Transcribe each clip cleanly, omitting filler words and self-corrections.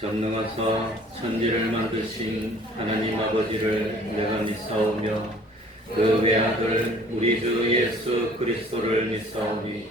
전능하사 천지를 만드신 하나님 아버지를 내가 믿사오며 그 외아들 우리 주 예수 그리스도를 믿사오니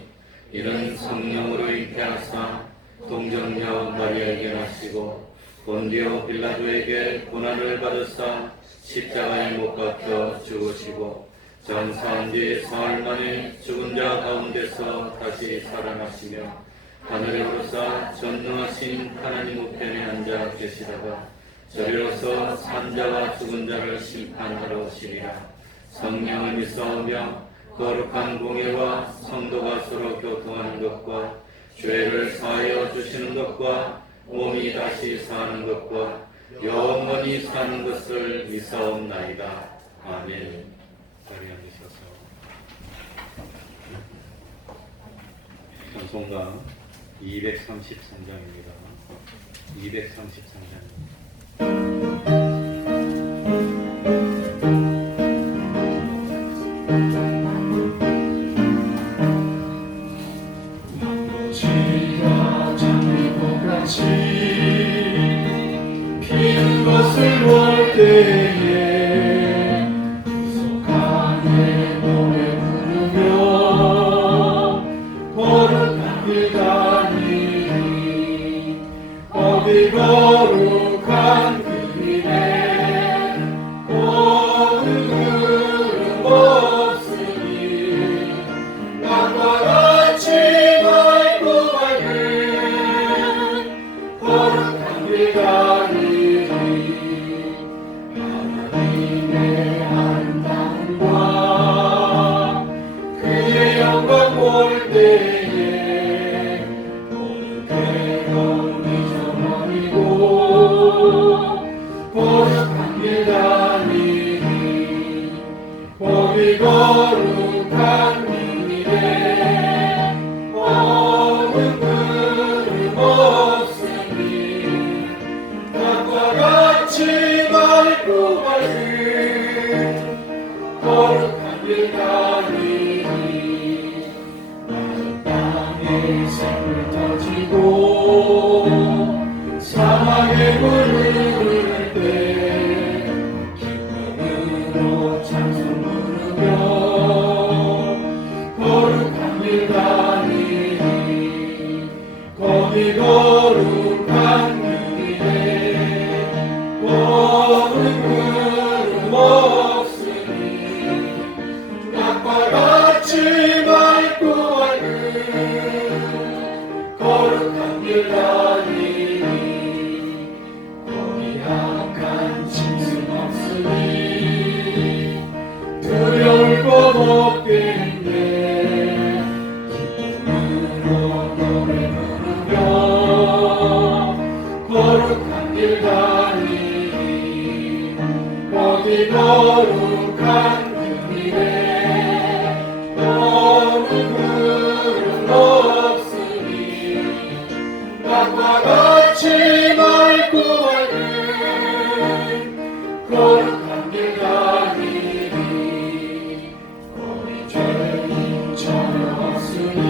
이는 성령으로 잉태하사 동정녀 마리아에게 나시고 본디오 빌라도에게 고난을 받으사 십자가에 못 박혀 죽으시고 장사한 뒤 사흘 만에 죽은 자 가운데서 다시 살아나시며 하늘에 오르사 전능하신 하나님 우편에 앉아 계시다가 저리로서 산자와 죽은 자를 심판하러 오시리라. 성령을 믿사오며 거룩한 공예와 성도가 서로 교통하는 것과 죄를 사하여 주시는 것과 몸이 다시 사는 것과 영원히 사는 것을 믿사옵나이다. 아멘. 자리에 앉으셔서 찬송가 233장입니다. 233장. 피는 것을 볼 때에 속하게 노래 부르며 거룩한 길 가니 어디 거룩한 그 길에 오늘은 없으니 낮과 같이 맑고 밝은 거룩한 길 가니 하나님의 아름다움과 그의 영광 볼 때에 모든 괴로움 잊어버리고 거룩한 길 다니니 거기 거룩한 길에 어느 그름 없으니 낮과 같이 맑고 밝은 거룩한 길 가니 마른 땅에 샘을 터지고 사막에 물 흐를 때 기쁨으로 찬송 부르며 거룩한 길 가니 거기 거룩한 길에 어느 그름 없으니 낮과 같이 맑고 밝은 거룩한 길 다니니 거기 악한 짐승 없으니 두려울 것 없겠네 기쁨으로 노래 부르며 거룩한 길 다니니 거기 거룩한 그 길에 어느 그름 없으니 낮과 같이 맑고 밝은 거룩한 길 가니 거기 죄인 전혀 없으니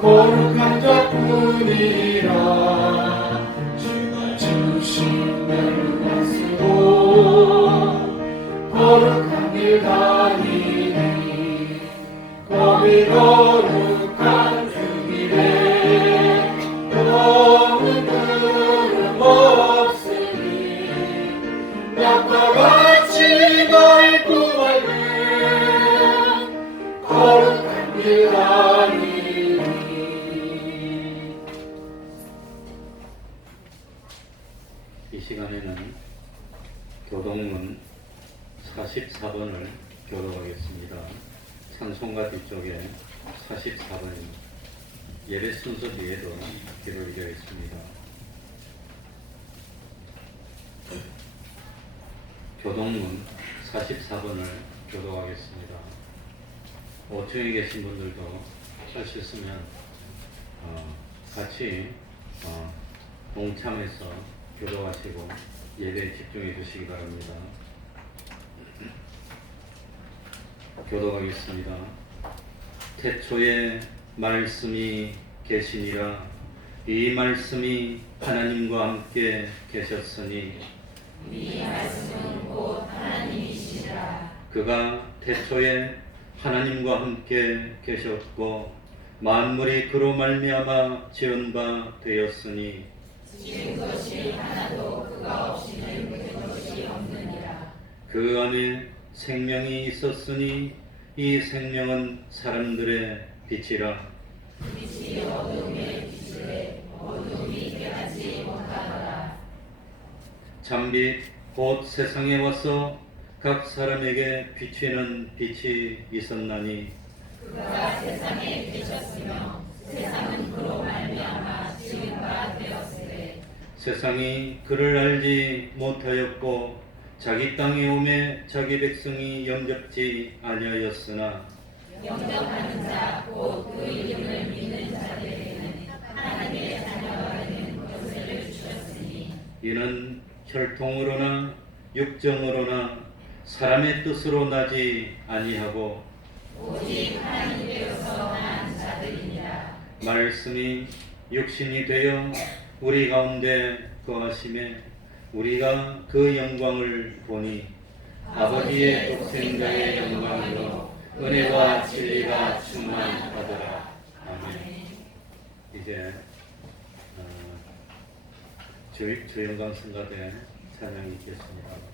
거룩한 자뿐이라 주가 주신 멸류관 쓰고 거룩한 길 다니니 거기 거룩한 그 길에 어느 그름 없으니 낮과 같이 맑고 밝은 거룩한 길 다니니 이 시간에는 교동문 44번을 교독하겠습니다. 찬송가 뒤쪽에 44번입니다. 예배 순서 뒤에도 기록이 되어 있습니다. 교동문 44번을 교독하겠습니다. 5층에 계신 분들도 할 수 있으면 같이 동참해서 교독하시고 예배에 집중해 주시기 바랍니다. 교독하겠습니다. 태초에 말씀이 계시니라. 이 말씀이 하나님과 함께 계셨으니 이 말씀은 곧 하나님이시라. 그가 태초에 하나님과 함께 계셨고 만물이 그로 말미암아 지은 바 되었으니 지은 것이 하나도 그가 없이는 된 것이 없느니라. 그 안에 생명이 있었으니 이 생명은 사람들의 빛이라. 빛이 어둠에 비추되 어둠이 깨닫지 못하더라. 참빛 곧 세상에 와서 각 사람에게 비추는 빛이 있었나니 그가 세상에 계셨으며 세상은 그로 말미암아 지은 바 되었으되 세상이 그를 알지 못하였고 자기 땅에 오매 자기 백성이 영접지 아니하였으나 영접하는 자 곧 그 이름을 믿는 자들에게는 하나님의 자녀가 되는 권세를 주셨으니 이는 혈통으로나 육정으로나 사람의 뜻으로 나지 아니하고 오직 하나님께로서 난 자들이니라. 말씀이 육신이 되어 우리 가운데 거하심에 우리가 그 영광을 보니 아버지의 독생자의 영광으로 은혜와 진리가 충만하더라. 아멘. 이제 주영광 성가대 찬양이 있겠습니다.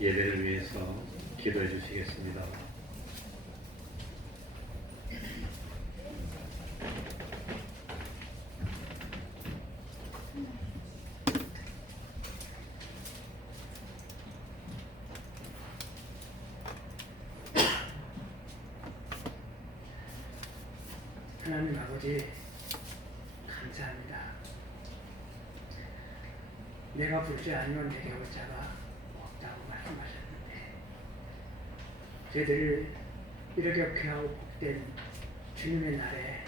예배를 위해서 기도해 주시겠습니다. 하나님 아버지 감사합니다. 내가 부르지 아니면 내게 올 자가 없다고 말씀하셨는데 저희들을 이렇게 귀하고 복된 주님의 날에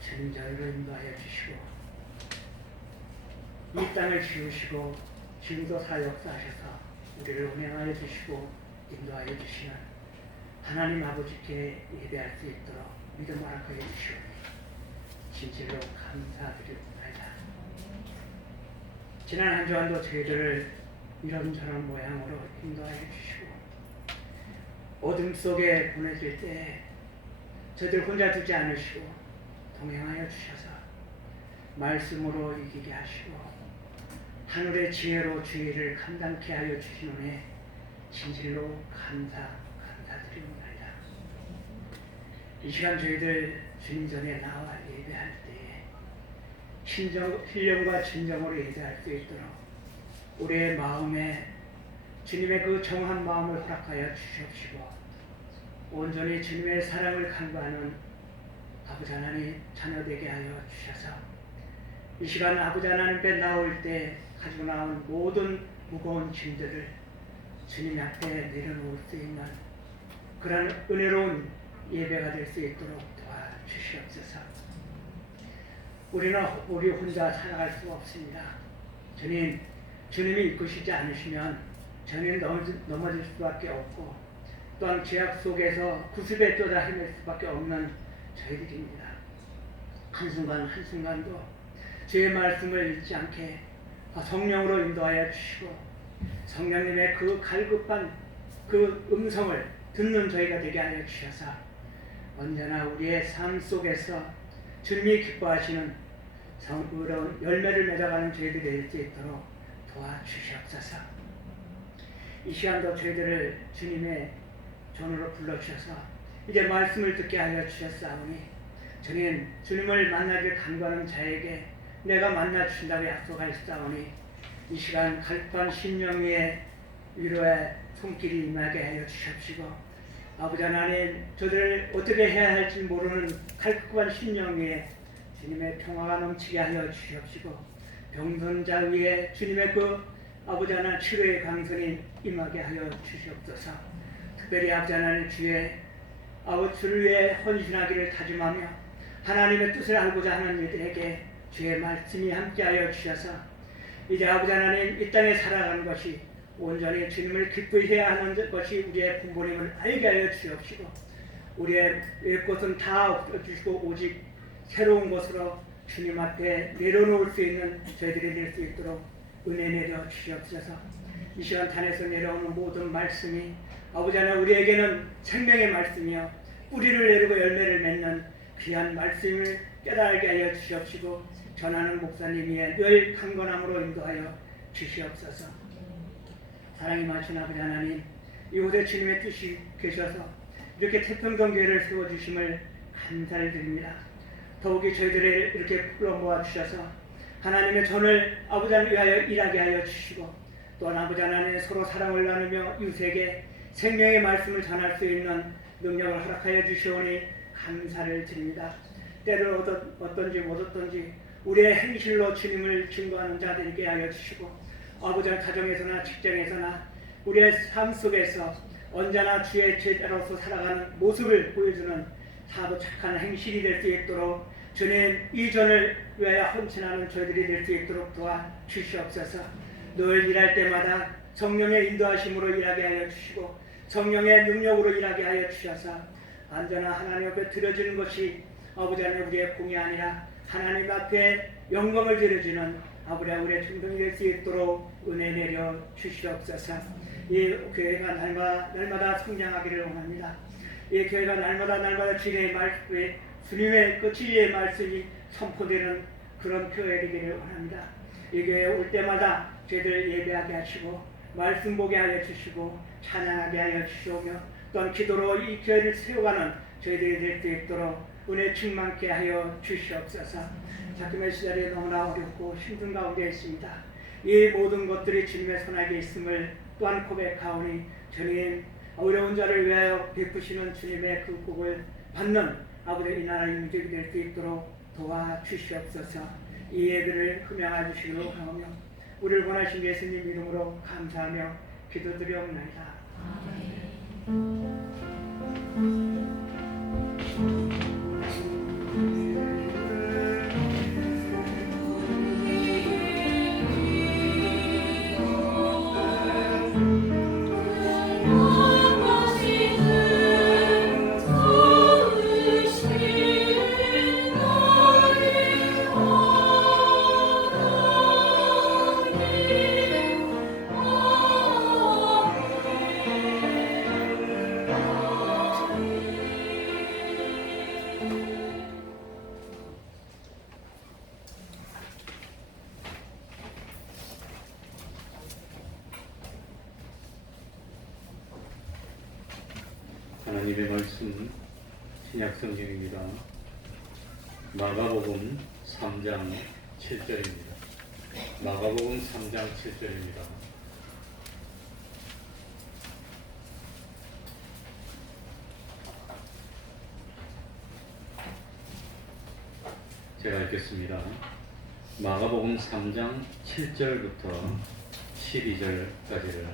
주님 저희를 인도하여 주시고 이 땅을 지으시고 지금도 사역사하셔서 우리를 운행하여 주시고 인도하여 주시는 하나님 아버지께 예배할 수 있도록 믿음 허락하여 주시오니 진실로 감사드립니다. 지난 한 주간도 저희들을 이런저런 모양으로 인도하여 주시고 어둠 속에 보내실 때 저희들 혼자 두지 않으시고 동행하여 주셔서 말씀으로 이기게 하시고 하늘의 지혜로 주의를 감당케 하여 주시노니 진실로 감사드립니다. 이 시간 저희들 주님 전에 나와 예배할 때에 신령과 진정으로 예배할 수 있도록 우리의 마음에 주님의 그 정한 마음을 허락하여 주시옵시고 온전히 주님의 사랑을 간구하는 아버지 하나님 자녀되게 하여 주셔서 이 시간 아버지 하나님 앞에 나올 때 가지고 나온 모든 무거운 짐들을 주님 앞에 내려놓을 수 있는 그런 은혜로운 예배가 될 수 있도록 도와주시옵소서. 우리 혼자 살아갈 수 없습니다. 주님이 이끄시지 않으시면 저희는 넘어질 수밖에 없고 또한 죄악 속에서 구습에 떠다 헤맬 수밖에 없는 저희들입니다. 한순간 한순간도 주의 말씀을 잊지 않게 성령으로 인도하여 주시고 성령님의 그 갈급한 그 음성을 듣는 저희가 되게 하여 주셔서 언제나 우리의 삶 속에서 주님이 기뻐하시는 성으로 열매를 맺어가는 저희들이 될 수 있도록 도와주시옵소서. 이 시간도 저희들을 주님의 전으로 불러주셔서 이제 말씀을 듣게 하여 주셨사오니 주님을 만나길 간구하는 자에게 내가 만나주신다고 약속하셨사오니 이 시간 갈급한 심령 위에 위로의 손길이 임하게 하여 주십시고 아버지 하나님 저들을 어떻게 해야 할지 모르는 갈급한 심령 위에 주님의 평화가 넘치게 하여 주시옵시고 병든자 위에 주님의 그 아버지 하나님 치료의 강선이 임하게 하여 주시옵소서. 특별히 아버지 하나님 주의 주를 위해 헌신하기를 다짐하며 하나님의 뜻을 알고자 하는 이들에게 주의 말씀이 함께하여 주셔서 이제 아버지 하나님 이 땅에 살아가는 것이 온전히 주님을 기쁘해야 하는 것이 우리의 분본임을 알게 하여 주시옵시고 우리의 옛것은 다 없어주시고 오직 새로운 것으로 주님 앞에 내려놓을 수 있는 저희들이 될 수 있도록 은혜 내려 주시옵소서. 이 시간 단에서 내려오는 모든 말씀이 아버지 하나님 우리에게는 생명의 말씀이요 뿌리를 내리고 열매를 맺는 귀한 말씀을 깨달게 하여 주시옵시고 전하는 목사님이 늘 강건함으로 인도하여 주시옵소서. 사랑이 많으신 아버지 하나님 이곳에 주님의 뜻이 계셔서 이렇게 태평동 교회를 세워주심을 감사를 드립니다. 더욱이 저희들을 이렇게 불러 모아주셔서 하나님의 전을 아버지 하나님 위하여 일하게 하여 주시고 또한 아버지 하나님 서로 사랑을 나누며 이웃에게 생명의 말씀을 전할 수 있는 능력을 허락하여 주시오니 감사를 드립니다. 때를 어떤지 못 어떤지 우리의 행실로 주님을 증거하는 자 되게 하여 주시고 아버지의 가정에서나 직장에서나 우리의 삶 속에서 언제나 주의 제자로서 살아가는 모습을 보여주는 사도 착한 행실이 될 수 있도록 주님 이전을 위하여 헌신하는 저희들이 될 수 있도록 도와주시옵소서. 늘 일할 때마다 성령의 인도하심으로 일하게 하여 주시고 성령의 능력으로 일하게 하여 주셔서 언제나 하나님 앞에 드려지는 것이 아버지 하나님 우리의 공이 아니라 하나님 앞에 영광을 드려지는 아버지 우리의 충동이 될 수 있도록 은혜 내려 주시옵소서. 이 교회가 날마다 성장하기를 원합니다. 이 교회가 날마다 주님의 말씀에 주님의 그 진리의 말씀이 선포되는 그런 교회 되기를 원합니다. 이 교회에 올 때마다 저희들 예배하게 하시고 말씀 보게 하여 주시고 찬양하게 하여 주시오며 또한 기도로 이 교회를 세워가는 저희들이 될 수 있도록 은혜 충만케 하여 주시옵소서. 자금의 시절에 너무나 어렵고 힘든 가운데 있습니다. 이 모든 것들이 주님의 손아래 있음을 또한 고백하오니 주님 어려운 자를 위하여 베푸시는 주님의 그 복을 받는 아버지의 이 나라의 민족이 될 수 있도록 도와주시옵소서. 이 예배를 흠양해 주시기로 하오며 우리를 원하신 예수님 이름으로 감사하며 기도드리옵나이다. 하나님의 말씀 신약성경입니다. 마가복음 3장 7절입니다. 마가복음 3장 7절입니다. 제가 읽겠습니다. 마가복음 3장 7절부터 12절까지를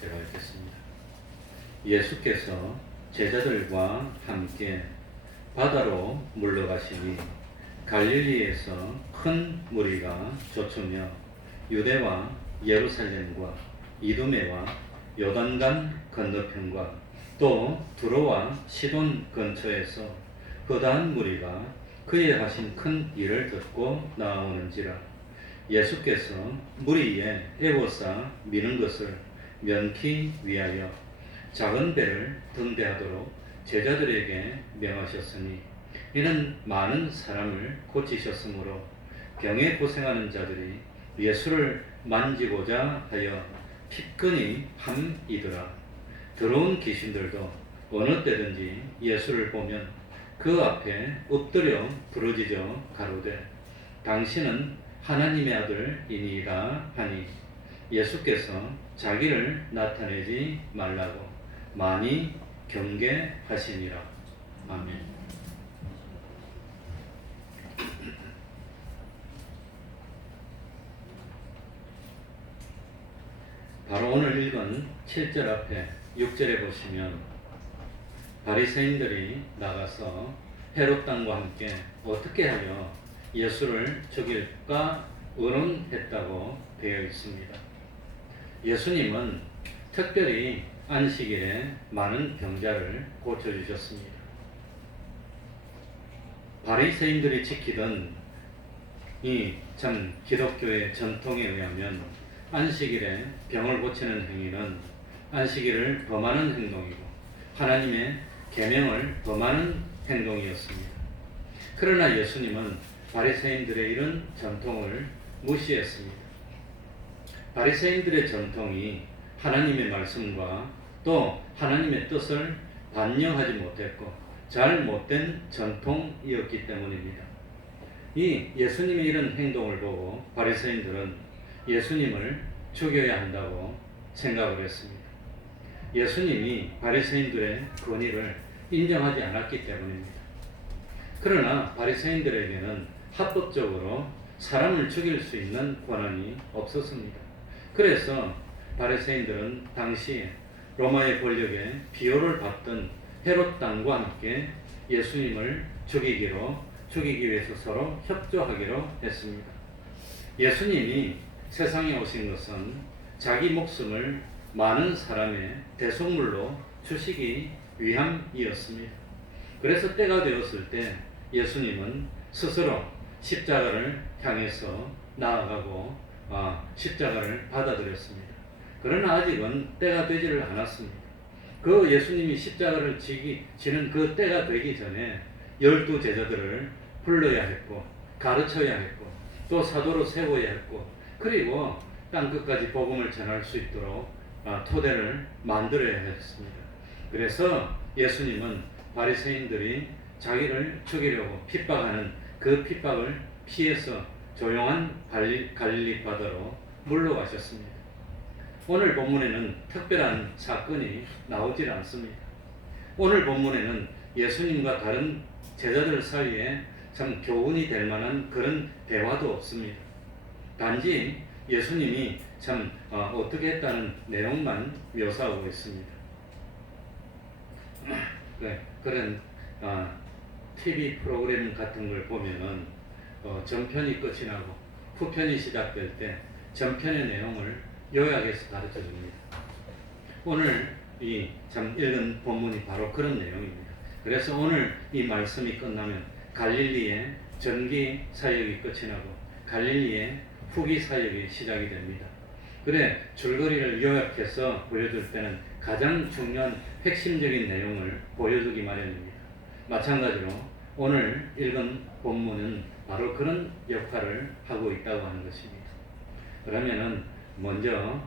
제가 읽겠습니다. 예수께서 제자들과 함께 바다로 물러가시니 갈릴리에서 큰 무리가 쫓으며 유대와 예루살렘과 이두메와 요단강 건너편과 또 두로와 시돈 근처에서 허다한 무리가 그의 하신 큰 일을 듣고 나오는지라. 예수께서 무리에 애워싸 미는 것을 면키 위하여 작은 배를 등대하도록 제자들에게 명하셨으니 이는 많은 사람을 고치셨으므로 병에 고생하는 자들이 예수를 만지고자 하여 피끈이 함이더라. 더러운 귀신들도 어느 때든지 예수를 보면 그 앞에 엎드려 부르짖어 가로되 당신은 하나님의 아들이니이다 하니 예수께서 자기를 나타내지 말라고 많이 경계하시니라. 아멘. 바로 오늘 읽은 7절 앞에 6절에 보시면 바리새인들이 나가서 헤롯 왕과 함께 어떻게 하여 예수를 죽일까 의논했다고 되어 있습니다. 예수님은 특별히 안식일에 많은 병자를 고쳐주셨습니다. 바리새인들이 지키던 이 참 기독교의 전통에 의하면 안식일에 병을 고치는 행위는 안식일을 범하는 행동이고 하나님의 계명을 범하는 행동이었습니다. 그러나 예수님은 바리새인들의 이런 전통을 무시했습니다. 바리새인들의 전통이 하나님의 말씀과 또 하나님의 뜻을 반영하지 못했고 잘못된 전통이었기 때문입니다. 이 예수님의 이런 행동을 보고 바리새인들은 예수님을 죽여야 한다고 생각을 했습니다. 예수님이 바리새인들의 권위를 인정하지 않았기 때문입니다. 그러나 바리새인들에게는 합법적으로 사람을 죽일 수 있는 권한이 없었습니다. 그래서 바리새인들은 당시에 로마의 권력에 비호를 받던 헤롯 왕과 함께 예수님을 죽이기 위해서 서로 협조하기로 했습니다. 예수님이 세상에 오신 것은 자기 목숨을 많은 사람의 대속물로 주시기 위함이었습니다. 그래서 때가 되었을 때 예수님은 스스로 십자가를 향해서 나아가고 십자가를 받아들였습니다. 그러나 아직은 때가 되지를 않았습니다. 그 예수님이 십자가를 지는 그 때가 되기 전에 12 제자들을 불러야 했고 가르쳐야 했고 또 사도로 세워야 했고 그리고 땅끝까지 복음을 전할 수 있도록 토대를 만들어야 했습니다. 그래서 예수님은 바리새인들이 자기를 죽이려고 핍박하는 그 핍박을 피해서 조용한 갈릴리 바다로 물러가셨습니다. 오늘 본문에는 특별한 사건이 나오질 않습니다. 오늘 본문에는 예수님과 다른 제자들 사이에 참 교훈이 될 만한 그런 대화도 없습니다. 단지 예수님이 참 어떻게 했다는 내용만 묘사하고 있습니다. 그런 TV 프로그램 같은 걸 보면은 전편이 끝이 나고 후편이 시작될 때 전편의 내용을 요약해서 가르쳐 줍니다. 오늘 이 참 읽은 본문이 바로 그런 내용입니다. 그래서 오늘 이 말씀이 끝나면 갈릴리의 전기 사역이 끝이 나고 갈릴리의 후기 사역이 시작이 됩니다. 그래 줄거리를 요약해서 보여줄 때는 가장 중요한 핵심적인 내용을 보여주기 마련입니다. 마찬가지로 오늘 읽은 본문은 바로 그런 역할을 하고 있다고 하는 것입니다. 그러면은 먼저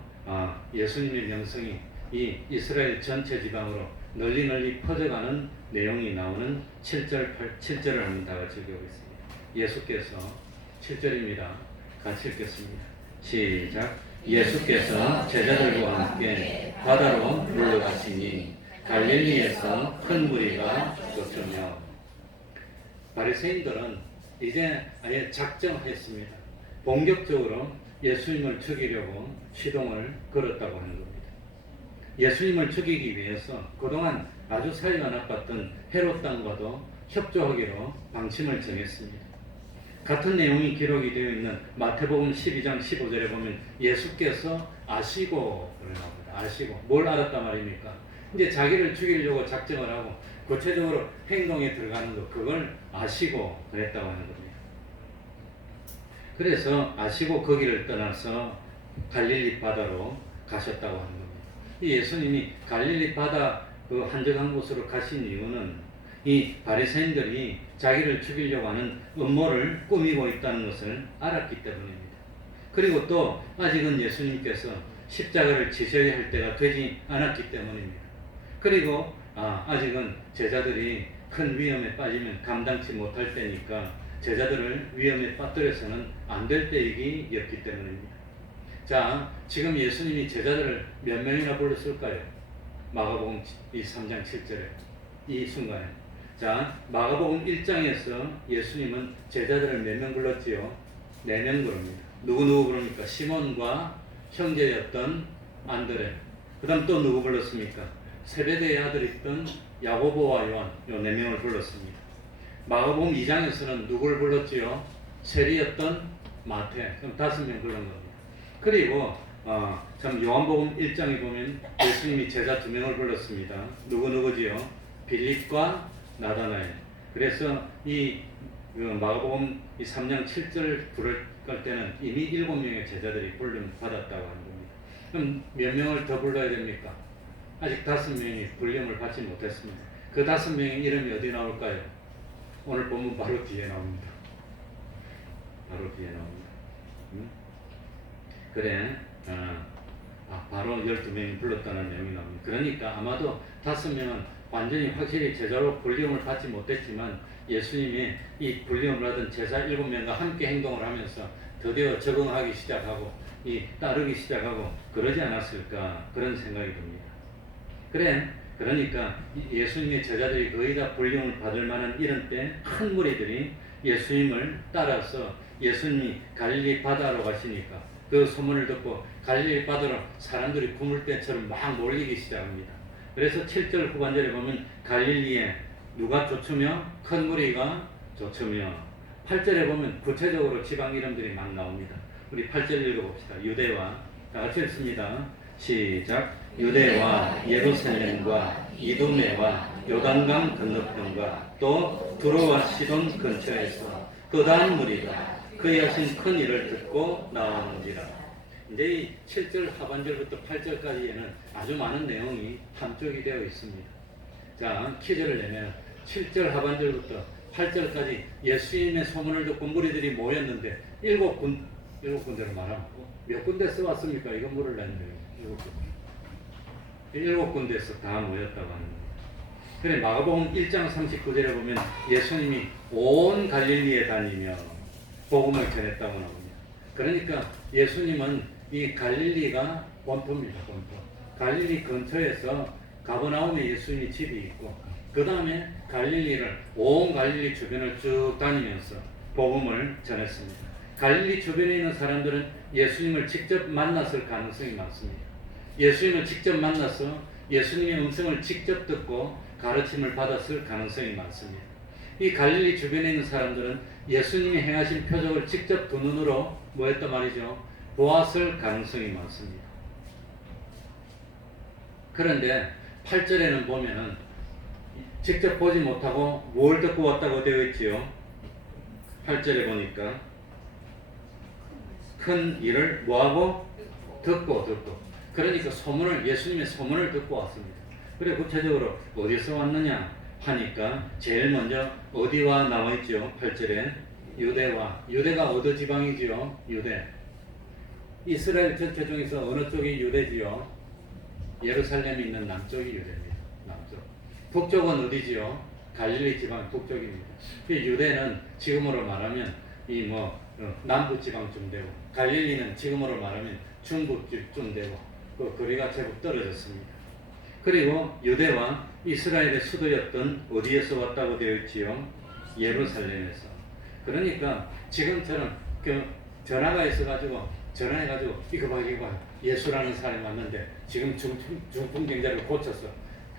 예수님의 명성이 이 이스라엘 전체 지방으로 널리 퍼져가는 내용이 나오는 7절을 한번 다 같이 읽어보겠습니다. 예수께서 7절입니다. 같이 읽겠습니다. 시작. 예수께서 제자들과 함께 바다로 물러가시니 갈릴리에서 큰 무리가 쫓으며. 바리새인들은 이제 아예 작정했습니다. 본격적으로 예수님을 죽이려고 시동을 걸었다고 하는 겁니다. 예수님을 죽이기 위해서 그동안 아주 사이가 나빴던 헤롯 왕과도 협조하기로 방침을 정했습니다. 같은 내용이 기록이 되어 있는 마태복음 12장 15절에 보면 예수께서 아시고 그러나보다. 아시고 뭘 알았단 말입니까? 이제 자기를 죽이려고 작정을 하고 구체적으로 행동에 들어가는 것, 그걸 아시고 그랬다고 하는 겁니다. 그래서 아시고 거기를 떠나서 갈릴리 바다로 가셨다고 하는 겁니다. 이 예수님이 갈릴리 바다 그 한적한 곳으로 가신 이유는 이 바리새인들이 자기를 죽이려고 하는 음모를 꾸미고 있다는 것을 알았기 때문입니다. 그리고 또 아직은 예수님께서 십자가를 지셔야 할 때가 되지 않았기 때문입니다. 그리고 아직은 제자들이 큰 위험에 빠지면 감당치 못할 때니까 제자들을 위험에 빠뜨려서는 안 될 때이기였기 때문입니다. 자, 지금 예수님이 제자들을 몇 명이나 불렀을까요? 마가복음 3장 7절에 이 순간에. 자, 마가복음 1장에서 예수님은 제자들을 몇 명 불렀지요? 4명 부릅니다. 누구 부릅니까? 시몬과 형제였던 안드레. 그 다음 또 누구 불렀습니까? 세베대의 아들이었던 야고보와 요한, 요 4명을 불렀습니다. 마가복음 2장에서는 누굴 불렀지요? 세리였던 마태. 그럼 5명 불른 겁니다. 그리고 참 요한복음 1장에 보면 예수님이 제자 2명을 불렀습니다. 누구지요? 빌립과 나다나엘. 그래서 이 마가복음 3장 7절 부를 때는 이미 7명의 제자들이 불림 받았다고 하는 겁니다. 그럼 몇 명을 더 불러야 됩니까? 아직 5명이 불림을 받지 못했습니다. 그 5명의 이름이 어디 나올까요? 오늘 보면 바로 뒤에 나옵니다. 바로 뒤에 나옵니다. 그래, 바로 12명이 불렀다는 내용이 나옵니다. 그러니까 아마도 5명은 완전히 확실히 제자로 불림을 받지 못했지만 예수님이 이 불림을 받은 제자 7명과 함께 행동을 하면서 드디어 적응하기 시작하고 따르기 시작하고 그러지 않았을까, 그런 생각이 듭니다. 그러니까 예수님의 제자들이 거의 다 불림을 받을 만한 이런 때 큰 무리들이 예수님을 따라서 예수님이 갈릴리 바다로 가시니까 그 소문을 듣고 갈릴리 바다로 사람들이 구물대처럼 막 몰리기 시작합니다. 그래서 7절 후반절에 보면 갈릴리에 누가 쫓으며 큰 무리가 쫓으며, 8절에 보면 구체적으로 지방 이름들이 막 나옵니다. 우리 8절 읽어봅시다. 유대와, 다 같이 읽습니다. 시작. 유대와 예루살렘과 이두메와 요단강 건너편과 또 두로와 시돈 근처에서 그 다음 무리가 그의 하신 큰 일을 듣고 나오는지라. 이제 이 7절 하반절부터 8절까지에는 아주 많은 내용이 함축이 되어 있습니다. 자, 퀴즈를 내면 7절 하반절부터 8절까지 예수님의 소문을 듣고 무리들이 모였는데 7군데로 말하고 몇 군데 써왔습니까? 이건 물을 냈는데 7군데. 7군데에서 다 모였다고 하는 겁니다. 그래 마가복음 1장 39절에 보면 예수님이 온 갈릴리에 다니며 복음을 전했다고 나옵니다. 그러니까 예수님은 이 갈릴리가 본토입니다. 본토. 갈릴리 근처에서 가버나움에 예수님이 집이 있고 그 다음에 온 갈릴리 주변을 쭉 다니면서 복음을 전했습니다. 갈릴리 주변에 있는 사람들은 예수님을 직접 만났을 가능성이 많습니다. 예수님을 직접 만나서 예수님의 음성을 직접 듣고 가르침을 받았을 가능성이 많습니다. 이 갈릴리 주변에 있는 사람들은 예수님이 행하신 표적을 직접 두 눈으로 뭐했단 말이죠? 보았을 가능성이 많습니다. 그런데 8절에는 보면은 직접 보지 못하고 뭘 듣고 왔다고 되어 있지요? 8절에 보니까 큰 일을 뭐하고? 듣고 그러니까 예수님의 소문을 듣고 왔습니다. 그래 구체적으로 어디서 왔느냐 하니까 제일 먼저 어디와 나와 있죠? 8절에 유대가 어느 지방이지요? 유대. 이스라엘 전체 중에서 어느 쪽이 유대지요? 예루살렘이 있는 남쪽이 유대입니다. 남쪽. 북쪽은 어디지요? 갈릴리 지방 북쪽입니다. 유대는 지금으로 말하면 남부 지방쯤 되고 갈릴리는 지금으로 말하면 중부쯤 되고 그 거리가 제법 떨어졌습니다. 그리고 유대와 이스라엘의 수도였던 어디에서 왔다고 되어 있지요? 예루살렘에서. 그러니까 지금처럼 전화가 있어가지고 전화해가지고 이거 봐 예수라는 사람이 왔는데 지금 중풍병자를 고쳤어.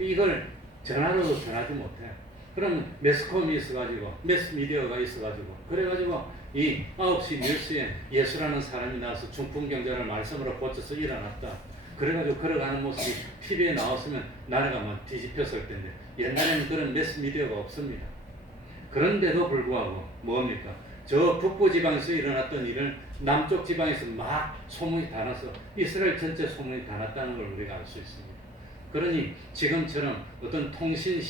이걸 전화로 전하지 못해. 그러면 매스컴이 있어가지고 매스미디어가 있어가지고 그래가지고 이 9시 뉴스에 예수라는 사람이 나와서 중풍병자를 말씀으로 고쳐서 일어났다. 그래가지고 걸어가는 모습이 TV에 나왔으면 나라가 막 뒤집혔을 텐데 옛날에는 그런 매스미디어가 없습니다. 그런데도 불구하고 뭡니까? 저 북부 지방에서 일어났던 일을 남쪽 지방에서 막 소문이 다 나서 이스라엘 전체 소문이 다 났다는 걸 우리가 알 수 있습니다. 그러니 지금처럼 어떤 통신이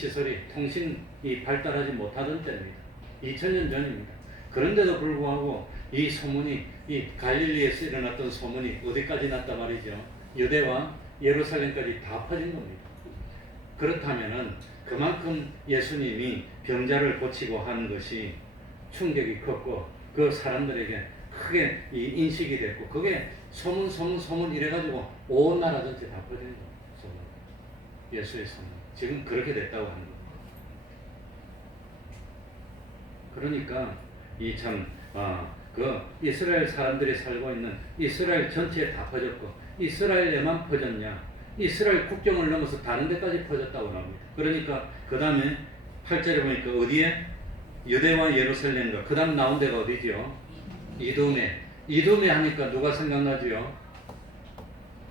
발달하지 못하던 때입니다. 2000년 전입니다. 그런데도 불구하고 이 소문이 이 갈릴리에서 일어났던 소문이 어디까지 났단 말이죠? 유대와 예루살렘까지 다 퍼진 겁니다. 그렇다면은 그만큼 예수님이 병자를 고치고 하는 것이 충격이 컸고 그 사람들에게 크게 인식이 됐고 그게 소문 이래가지고 온 나라 전체 다 퍼진 겁니다. 소문. 예수의 소문. 지금 그렇게 됐다고 하는 겁니다. 그러니까 그 이스라엘 사람들이 살고 있는 이스라엘 전체에 다 퍼졌고 이스라엘에만 퍼졌냐? 이스라엘 국경을 넘어서 다른 데까지 퍼졌다고 나옵니다. 그러니까 그 다음에 8절에 보니까 어디에? 유대와 예루살렘과 그 다음 나온 데가 어디지요? 이두메 하니까 누가 생각나지요?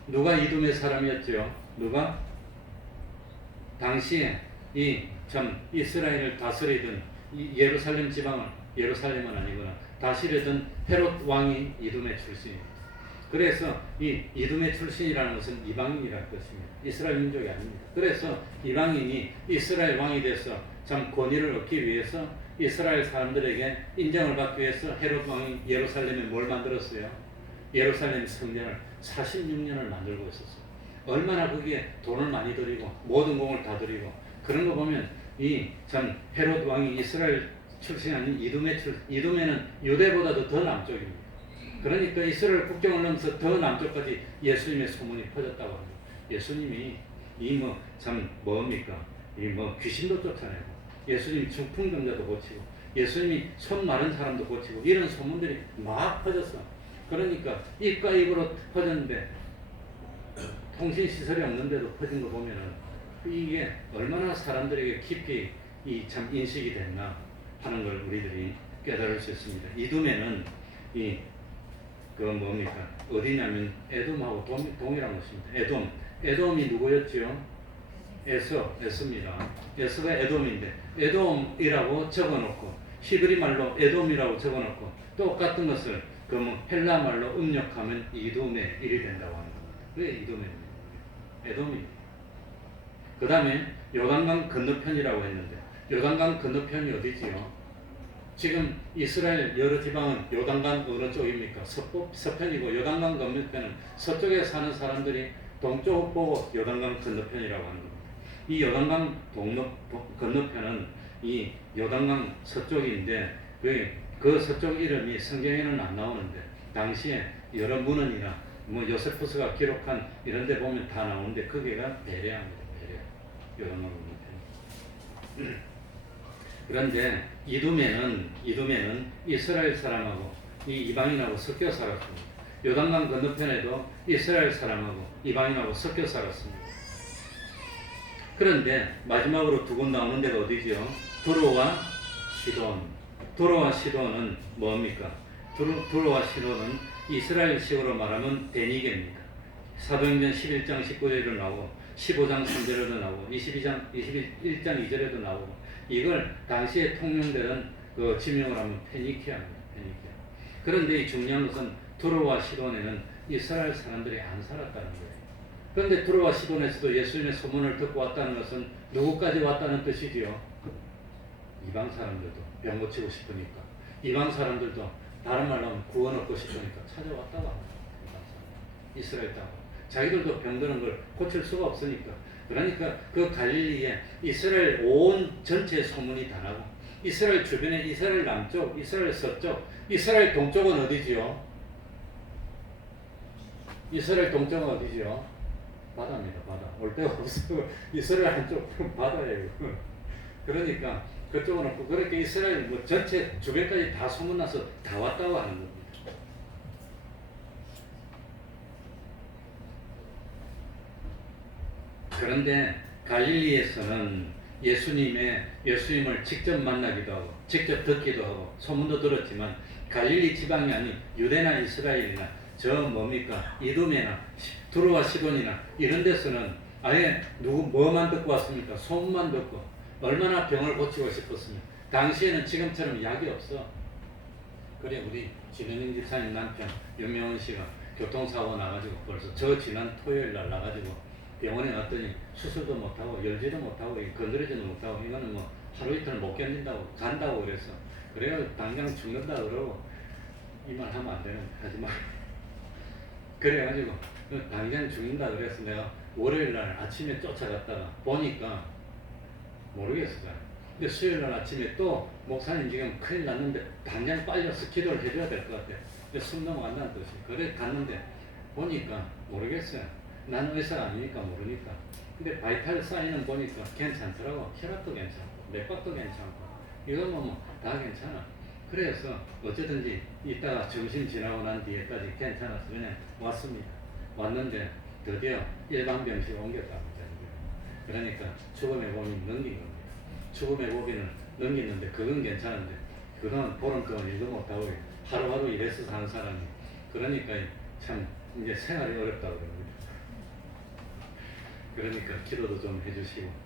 누가 이두메 사람이었지요? 누가? 당시에 이스라엘을 다스리던 예루살렘 지방을 예루살렘은 아니구나 다스리던 헤롯 왕이 이두메 출신입니다. 그래서 이 이두메 출신이라는 것은 이방인이라는 것입니다. 이스라엘 민족이 아닙니다. 그래서 이방인이 이스라엘 왕이 돼서 참 권위를 얻기 위해서 이스라엘 사람들에게 인정을 받기 위해서 헤롯 왕이 예루살렘에 뭘 만들었어요? 예루살렘 성전을 46년을 만들고 있었어요. 얼마나 거기에 돈을 많이 들이고 모든 공을 다 들이고 그런 거 보면 이 참 헤롯 왕이 이스라엘 출신이 아닌 이두메는 유대보다도 더 남쪽입니다. 그러니까 이스라엘 국경을 넘어서 더 남쪽까지 예수님의 소문이 퍼졌다고 합니다. 예수님이 귀신도 쫓아내고 예수님이 중풍병자도 고치고 예수님이 손 마른 사람도 고치고 이런 소문들이 막 퍼졌어. 그러니까 입과 입으로 퍼졌는데 통신시설이 없는데도 퍼진 거 보면은 이게 얼마나 사람들에게 깊이 인식이 됐나 하는 걸 우리들이 깨달을 수 있습니다. 이두메는 어디냐면 에돔하고 동일한 것입니다. 에돔이 누구였지요? 에서입니다. 에서가 에돔인데 에돔이라고 적어놓고 히브리 말로 에돔이라고 적어놓고 똑같은 것을 헬라 말로 음력하면 이두메 일이 된다고 하는 겁니다. 왜 이두메입니까? 에돔입니다. 그 다음에 요단강 건너편이라고 했는데 요단강 건너편이 어디지요? 지금 이스라엘 여러 지방은 요단강 어느 쪽입니까? 서편이고 요단강 건너편은 서쪽에 사는 사람들이 동쪽 보고 요단강 건너편이라고 하는 겁니다. 이 요단강 건너편은 이 요단강 서쪽인데 그 서쪽 이름이 성경에는 안 나오는데 당시에 여러 문헌이나 뭐 요세푸스가 기록한 이런 데 보면 다 나오는데 거기가 베레아입니다. 베레아. 요단강 건너편. 그런데 이두메는 이스라엘 사람하고 이 이방인하고 섞여 살았습니다. 요단강 건너편에도 이스라엘 사람하고 이방인하고 섞여 살았습니다. 그런데 마지막으로 두 곳 나오는 데가 어디죠? 두로와 시돈. 두로와 시돈은 뭡니까? 두로와 시돈은 이스라엘식으로 말하면 베니게입니다. 사도행전 11장 19절에도 나오고 15장 3절에도 나오고 21장 2절에도 나오고 이걸 당시에 통용되는 그 지명을 하면 페니키아입니다. 페니키아. 그런데 이 중요한 것은 두로와 시돈에는 이스라엘 사람들이 안 살았다는 거예요. 그런데 두로와 시돈에서도 예수님의 소문을 듣고 왔다는 것은 누구까지 왔다는 뜻이지요? 이방 사람들도 병 고치고 싶으니까, 이방 사람들도 다른 말로 하면 구원 얻고 싶으니까 찾아왔다고 합니다. 이스라엘 땅. 자기들도 병드는 걸 고칠 수가 없으니까. 그러니까 그 갈릴리에 이스라엘 온 전체의 소문이 다 나고, 이스라엘 주변에 이스라엘 남쪽, 이스라엘 서쪽, 이스라엘 동쪽은 어디지요? 이스라엘 동쪽은 어디지요? 바다입니다. 바다. 올 데가 없어. 이스라엘 한쪽은 바다예요. 그러니까 그쪽은 없고, 그렇게 이스라엘 뭐 전체 주변까지 다 소문나서 다 왔다고 하는 겁니다. 그런데 갈릴리에서는 예수님을 직접 만나기도 하고 직접 듣기도 하고 소문도 들었지만, 갈릴리 지방이 아닌 유대나 이스라엘이나 저 뭡니까 이두메나 두로와 시돈이나 이런 데서는 아예 뭐만 듣고 왔습니까? 소문만 듣고 얼마나 병을 고치고 싶었습니까? 당시에는 지금처럼 약이 없어. 그래 우리 진은영 집사님 남편 윤명원 씨가 교통사고 나가지고 벌써 저 지난 토요일 날 나가지고 병원에 갔더니 수술도 못하고 열지도 못하고 건드리지도 못하고 이거는 뭐 하루 이틀 못 견딘다고 간다고 그래서, 그래요 당장 죽는다 그러고 이 말 하면 안 되는데 하지 마. 그래가지고 당장 죽는다 그래서 내가 월요일 날 아침에 쫓아갔다가 보니까 모르겠어요. 근데 수요일 날 아침에 또 목사님 지금 큰일 났는데 당장 빨려서 기도를 해줘야 될 것 같아. 근데 숨 넘어간다는 뜻이. 그래 갔는데 보니까 모르겠어요. 난 의사가 아니니까 모르니까. 근데 바이탈 사인은 보니까 괜찮더라고. 혈압도 괜찮고 맥박도 괜찮고 이건 뭐 다 괜찮아. 그래서 어쨌든지 이따가 점심 지나고 난 뒤에까지 괜찮아서 그냥 왔습니다. 왔는데 드디어 일반 병실 옮겼답니다. 그러니까 죽음의 고비는 넘긴 겁니다. 죽음의 고비는 넘겼는데 그건 괜찮은데 그동안 보름 동안 일도 못하고 하루하루 일해서 사는 사람이, 그러니까 참 이제 생활이 어렵다고 그럽니다. 그러니까 기도도 좀 해주시고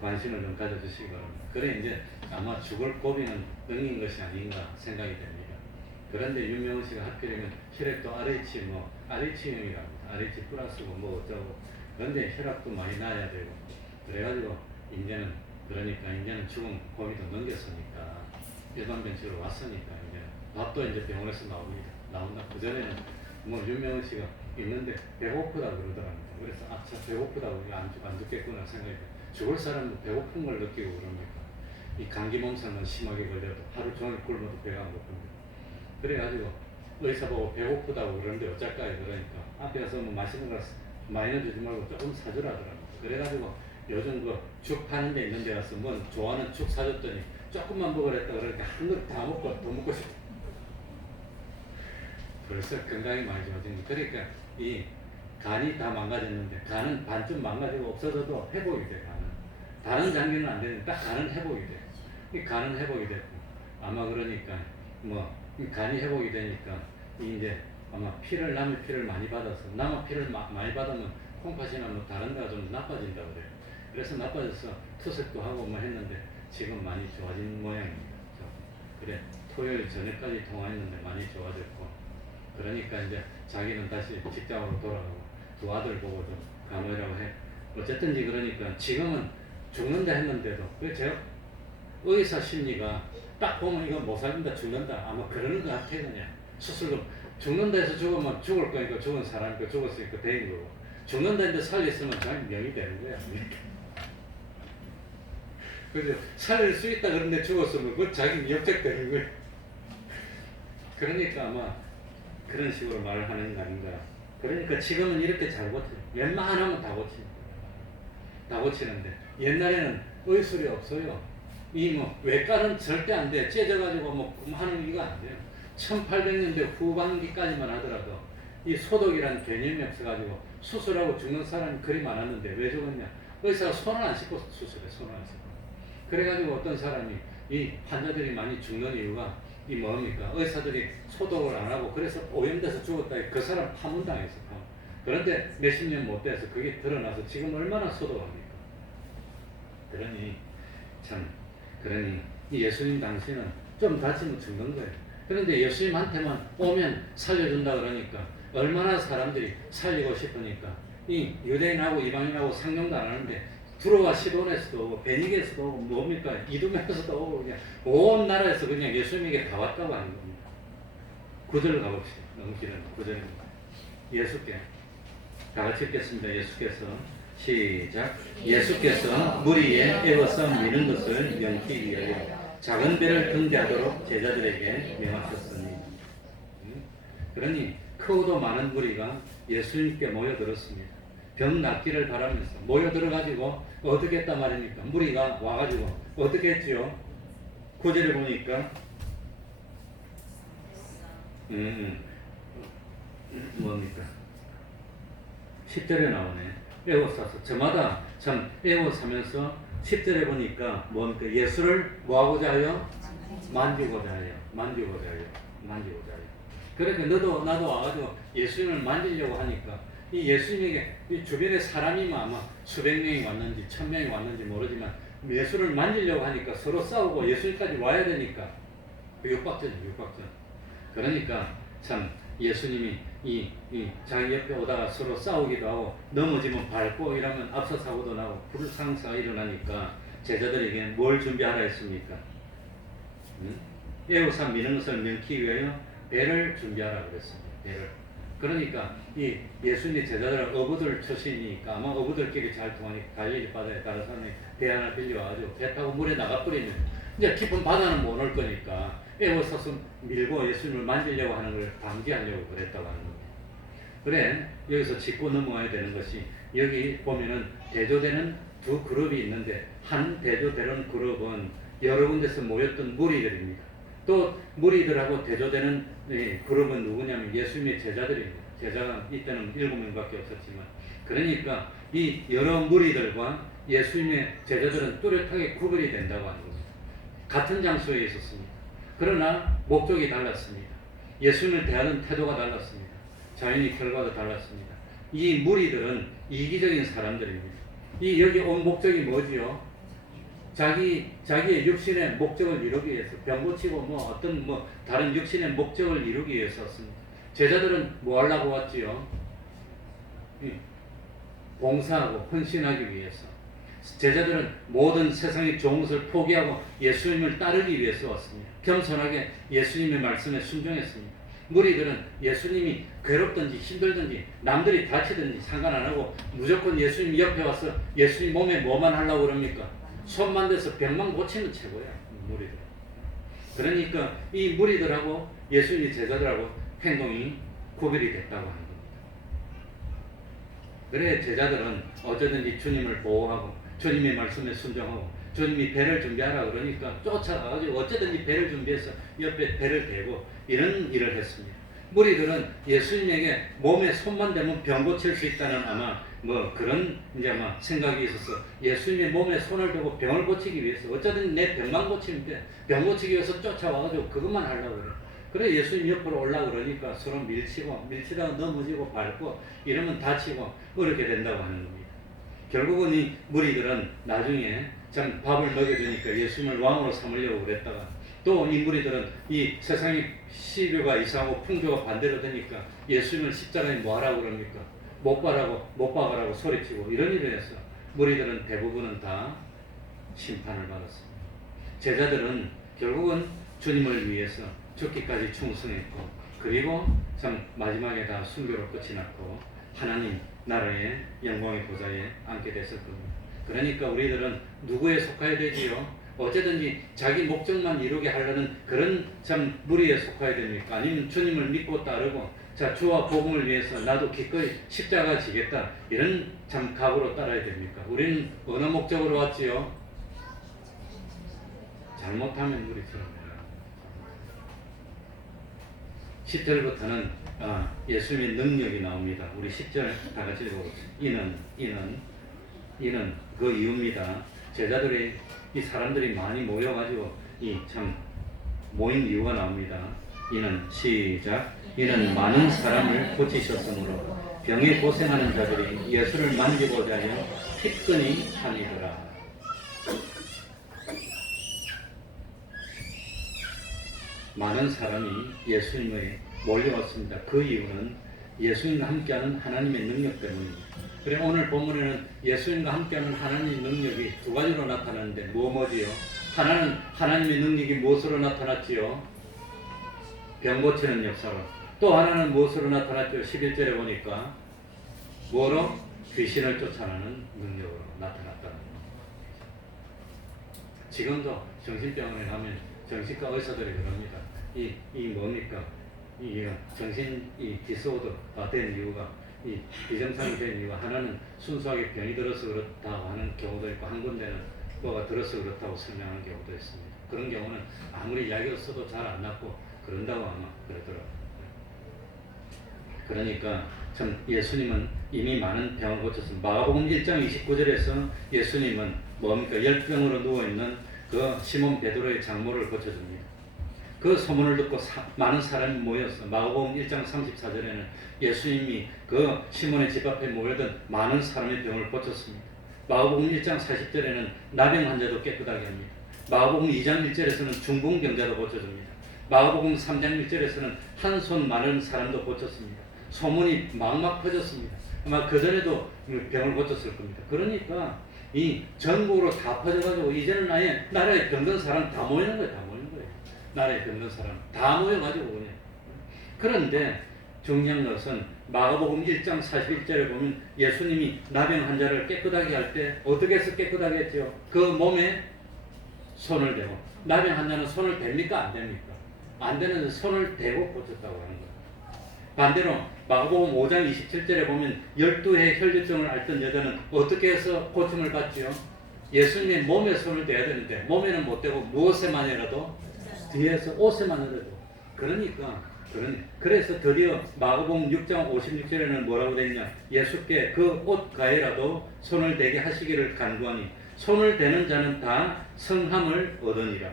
관심을 좀 가져주시기 바랍니다. 그래 이제 아마 죽을 고비는 넘긴 것이 아닌가 생각이 됩니다. 그런데 윤명훈 씨가 하필이면 혈액도 RH형이랍니다. RH 플러스고 뭐 어쩌고. 그런데 혈압도 많이 나야 되고 그래가지고 이제는 죽음 고비도 넘겼으니까 일반 병실로 왔으니까 이제 밥도 이제 병원에서 나온다. 그 전에는 뭐 윤명훈 씨가 있는데 배고프다 그러더랍니다. 그래서 아차 배고프다고 안 죽겠구나 생각이 돼요. 죽을 사람은 배고픈 걸 느끼고 그럽니까? 이 감기 몸살만 심하게 걸려도 하루 종일 굶어도 배가 안 고픕니다. 그래가지고 의사 보고 배고프다고 그러는데 어쩔까요? 그러니까 앞에 가서 뭐 맛있는 거 많이 넣어주지 말고 조금 사주라더랍니다. 그래가지고 요즘 그 죽 파는 데 있는 데 가서 뭐 좋아하는 죽 사줬더니 조금만 먹으랬다 그러니까 한 그릇 다 먹고 더 먹고 싶어. 벌써 건강이 많이 좋아지는. 그러니까 이 간이 다 망가졌는데 간은 반쯤 망가지고 없어져도 회복이 돼. 간은 다른 장기는 안 되는데 딱 간은 회복이 돼. 이 간은 회복이 됐고 아마 그러니까 뭐 이 간이 회복이 되니까 이제 아마 남의 피를 많이 받아서 남의 피를 많이 받으면 콩팥이나 뭐 다른 데가 좀 나빠진다 그래요. 그래서 나빠져서 투석도 하고 뭐 했는데 지금 많이 좋아진 모양입니다. 그래 토요일 저녁까지 통화했는데 많이 좋아졌고, 그러니까 이제 자기는 다시 직장으로 돌아가고 두 아들 보고 좀 감회라고 해. 어쨌든지 그러니까 지금은 죽는다 했는데도 왜 제가 의사 심리가 딱 보면 이거 못 살린다 죽는다 아마 그러는 것 같아요. 그냥 수술금 죽는다 해서 죽으면 죽을 거니까 죽은 사람이니까 죽었으니까 된 거고, 죽는다는데 살렸으면 자기 명이 되는 거야. 그죠? 살릴 수 있다 그런데 죽었으면 그 자기 역적되는 거야. 그러니까 아마 그런 식으로 말을 하는 거 아닌가. 그러니까 지금은 이렇게 잘 고쳐요. 웬만하면 다 고칩니다. 다 고치는데 옛날에는 의술이 없어요. 이 뭐 외과는 절대 안 돼. 째져가지고 뭐 하는 이거 안 돼요. 1800년대 후반기까지만 하더라도 이 소독이라는 개념이 없어가지고 수술하고 죽는 사람이 그리 많았는데 왜 죽었냐? 의사가 손을 안 씻고 수술해. 손을 안 씻고. 그래가지고 어떤 사람이 이 환자들이 많이 죽는 이유가 이 뭡니까? 의사들이 소독을 안 하고 그래서 오염돼서 죽었다. 그 사람 파문당했어. 파문. 그런데 몇십 년 못 돼서 그게 드러나서 지금 얼마나 소독합니까? 그러니 이 예수님 당시는 좀 다치면 죽는 거예요. 그런데 예수님한테만 오면 살려준다 그러니까 얼마나 사람들이 살리고 싶으니까 이 유대인하고 이방인하고 상종도 안 하는데 두로와 시돈에서도 오고 베니게에서도 오고 뭡니까 이두메에서도 오고 그냥 온 나라에서 그냥 예수님에게 다 왔다고 하는 겁니다. 9절 가봅시다. 너무 길은 9절입니다. 예수께 다 같이 읽겠습니다. 예수께서 시작. 예수께서 물 위에 에워싸 미는 것을 명키 위하여 작은 배를 등대하도록 제자들에게 명하셨으니. 그러니 크고도 많은 무리가 예수님께 모여들었습니다. 병 낫기를 바라면서 모여들어가지고 어떻게 했단 말입니까? 무리가 와가지고 어떻게 했지요? 9절에 보니까 뭡니까? 10절에 나오네. 에워싸서 저마다 참 에워싸면서 10절에 보니까 뭡니까? 예수를 뭐하고자 하여? 만지고자 하여. 그러니까 너도 나도 와가지고 예수님을 만지려고 하니까 이 예수님에게 이 주변에 사람이 아마 수백 명이 왔는지 1000명이 왔는지 모르지만 예수를 만지려고 하니까 서로 싸우고 예수님까지 와야 되니까 육박전. 그러니까 참 예수님이 이 자기 옆에 오다가 서로 싸우기도 하고 넘어지면 밟고 이러면 앞서 사고도 나고 불상사가 일어나니까 제자들에게 뭘 준비하라 했습니까? 에워싸 미는 것을 명키 위하여 배를 준비하라 그랬습니다. 배를. 그러니까 이 예수님의 제자들은 어부들 출신이니까 아마 어부들끼리 잘 통하니까 갈릴리 바다에 다른 사람이 배 하나 빌려와가지고 배 타고 물에 나가버리면 이제 깊은 바다는 못 올 거니까 에워싸서 밀고 예수님을 만지려고 하는 걸 방지하려고 그랬다고 하는 겁니다. 그래 여기서 짚고 넘어가야 되는 것이 여기 보면은 대조되는 두 그룹이 있는데 한 대조되는 그룹은 여러 군데서 모였던 무리들입니다. 또 무리들하고 대조되는 그룹은 누구냐면 예수님의 제자들입니다. 제자가 이때는 7명밖에 없었지만 그러니까 이 여러 무리들과 예수님의 제자들은 뚜렷하게 구별이 된다고 하는 겁니다. 같은 장소에 있었습니다. 그러나 목적이 달랐습니다. 예수님을 대하는 태도가 달랐습니다. 자연히 결과도 달랐습니다. 이 무리들은 이기적인 사람들입니다. 이 여기 온 목적이 뭐지요? 자기의 육신의 목적을 이루기 위해서 병 고치고 어떤 다른 육신의 목적을 이루기 위해서 왔습니다. 제자들은 뭐 하려고 왔지요? 봉사하고 헌신하기 위해서. 제자들은 모든 세상의 좋은 것을 포기하고 예수님을 따르기 위해서 왔습니다. 겸손하게 예수님의 말씀에 순종했습니다. 무리들은 예수님이 괴롭든지 힘들든지 남들이 다치든지 상관 안 하고 무조건 예수님 옆에 와서 예수님 몸에 뭐만 하려고 그럽니까? 손만 대서 병만 고치면 최고야. 무리들. 그러니까 이 무리들하고 예수님의 제자들하고 행동이 구별이 됐다고 하는 겁니다. 그래 제자들은 어쩌든지 주님을 보호하고 주님의 말씀에 순종하고 주님이 배를 준비하라 그러니까 쫓아가가지고 어쩌든지 배를 준비해서 옆에 배를 대고 이런 일을 했습니다. 무리들은 예수님에게 몸에 손만 대면 병 고칠 수 있다는 아마 그런 이제 아마 생각이 있어서 예수님의 몸에 손을 대고 병을 고치기 위해서 어쩌든 내 병만 고치면 돼. 병 고치기 위해서 쫓아와가지고 그것만 하려고 그래. 그래 예수님 옆으로 올라고 그러니까 서로 밀치다가 넘어지고 밟고 이러면 다치고 어렵게 된다고 하는 겁니다. 결국은 이 무리들은 나중에 참 밥을 먹여주니까 예수님을 왕으로 삼으려고 그랬다가 또 이 무리들은 이 세상의 시류가 이상하고 풍조가 반대로 되니까 예수님을 십자가에 뭐하라고 그럽니까? 못 박아라고 소리치고 이런 일을 해서 무리들은 대부분은 다 심판을 받았습니다. 제자들은 결국은 주님을 위해서 죽기까지 충성했고 그리고 참 마지막에 다 순교로 끝이 났고 하나님 나라의 영광의 보좌에 앉게 됐을 겁니다. 그러니까 우리들은 누구에 속해야 되지요? 어쨌든지 자기 목적만 이루게 하려는 그런 참 무리에 속해야 됩니까? 아니면 주님을 믿고 따르고 자 주와 복음을 위해서 나도 기꺼이 십자가 지겠다 이런 참 각오로 따라야 됩니까? 우리는 어느 목적으로 왔지요? 잘못하면 우리처럼 10절부터는 예수님의 능력이 나옵니다. 우리 10절 다 같이 읽어보겠습니다. 이는 그 이유입니다. 제자들이 이 사람들이 많이 모여가지고 이 참 모인 이유가 나옵니다. 이는 시작. 이는 많은 사람을 고치셨으므로 병에 고생하는 자들이 예수를 만지고자 하여 피끈이 하니더라. 많은 사람이 예수님에 몰려왔습니다. 그 이유는 예수님과 함께하는 하나님의 능력 때문입니다. 그래 오늘 본문에는 예수님과 함께하는 하나님의 능력이 두 가지로 나타나는데 뭐지요? 하나는 하나님의 능력이 무엇으로 나타났지요? 병 고치는 역사로. 또 하나는 무엇으로 나타났죠? 11절에 보니까 뭐로? 귀신을 쫓아내는 능력으로 나타났다는 겁니다. 지금도 정신병원에 가면 정신과 의사들이 그럽니다. 이 뭡니까? 이 정신 디스오더가 된 이유가 이 비정상이 된 이유가 하나는 순수하게 병이 들어서 그렇다고 하는 경우도 있고 한 군데는 뭐가 들어서 그렇다고 설명하는 경우도 있습니다. 그런 경우는 아무리 약을 써도 잘 안 낫고 그런다고 아마 그러더라고요. 그러니까 참 예수님은 이미 많은 병을 고쳤습니다. 마가복음 1장 29절에서 예수님은 뭡니까? 열병으로 누워있는 그 시몬 베드로의 장모를 고쳐줍니다. 그 소문을 듣고 많은 사람이 모여서 마가복음 1장 34절에는 예수님이 그 시몬의 집 앞에 모여든 많은 사람의 병을 고쳤습니다. 마가복음 1장 40절에는 나병 환자도 깨끗하게 합니다. 마가복음 2장 1절에서는 중풍병자도 고쳐줍니다. 마가복음 3장 1절에서는 한 손 마른 사람도 고쳤습니다. 소문이 막막 퍼졌습니다. 아마 그전에도 병을 고쳤을 겁니다. 그러니까 이 전국으로 다 퍼져가지고 이제는 아예 나라에 병든 사람 다 모이는 거예요. 다 모이는 거예요. 나라에 병든 사람 다 모여가지고 그냥. 그런데 중요한 것은 마가복음 1장 41절에 보면 예수님이 나병 환자를 깨끗하게 할 때 어떻게 해서 깨끗하게 했죠? 그 몸에 손을 대고. 나병 환자는 손을 댑니까? 안 됩니까? 안 되는 손을 대고 고쳤다고 하는 거예요. 반대로 마가복음 5장 27절에 보면 12해 혈류증을 앓던 여자는 어떻게 해서 고침을 받지요? 예수님의 몸에 손을 대야 되는데 몸에는 못 대고 무엇에만이라도 뒤에서 옷에만이라도. 그래서 드디어 마가복음 6장 56절에는 뭐라고 됐냐? 예수께 그 옷 가에라도 손을 대게 하시기를 간구하니 손을 대는 자는 다 성함을 얻으니라.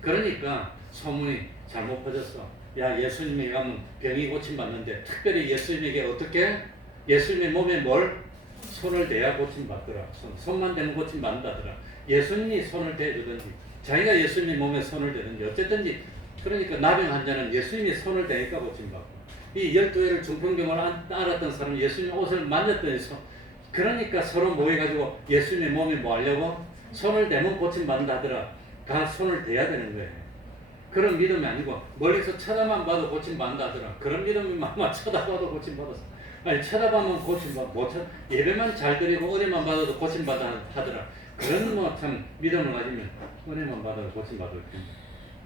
그러니까 소문이 잘못 퍼졌어. 야, 예수님에게 가면 병이 고침받는데 특별히 예수님에게 어떻게? 예수님의 몸에 뭘? 손을 대야 고침받더라. 손만 대면 고침받는다더라. 예수님이 손을 대주든지 자기가 예수님의 몸에 손을 대든지 어쨌든지 그러니까 나병 환자는 예수님이 손을 대니까 고침받고 이 12회를 중풍병을 앓았던 사람은 예수님 옷을 만졌더니 그러니까 서로 모여가지고 예수님의 몸에 뭐 하려고? 손을 대면 고침받는다더라. 다 손을 대야 되는 거예요. 그런 믿음이 아니고 멀리서 쳐다만 봐도 고침받는다더라. 그런 믿음이 아마 쳐다봐도 고침받았어. 아니 쳐다보면 고침받아. 예배만 잘 드리고 은혜만 받아도 고침받아 하더라. 그런 뭐 참 믿음을 가지면 은혜만 받아도 고침받을 텐데.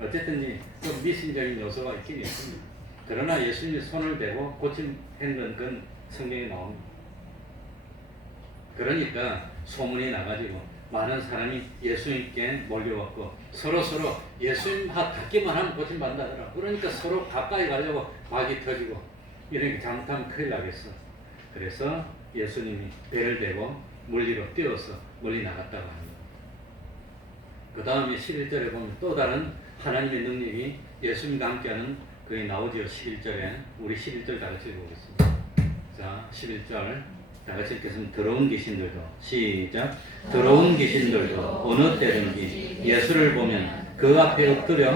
어쨌든 좀 미신적인 요소가 있긴 있습니다. 그러나 예수님이 손을 대고 고침했는 건 성경에 나옵니다. 그러니까 소문이 나가지고 많은 사람이 예수님께 몰려왔고 서로 예수님 닿기만 하면 고침받는다더라. 그러니까 서로 가까이 가려고 박이 터지고 이렇게 잘못하면 큰일 나겠어. 그래서 예수님이 배를 대고 물리로 뛰어서 멀리 나갔다고 합니다. 그 다음에 11절에 보면 또 다른 하나님의 능력이 예수님과 함께하는 그게 나오지요. 11절에 우리 11절 다 같이 읽어보겠습니다. 자 11절 다 같이 읽겠습니다. 더러운 귀신들도 시작. 더러운 귀신들도 어느 때든지 예수를 보면 그 앞에 엎드려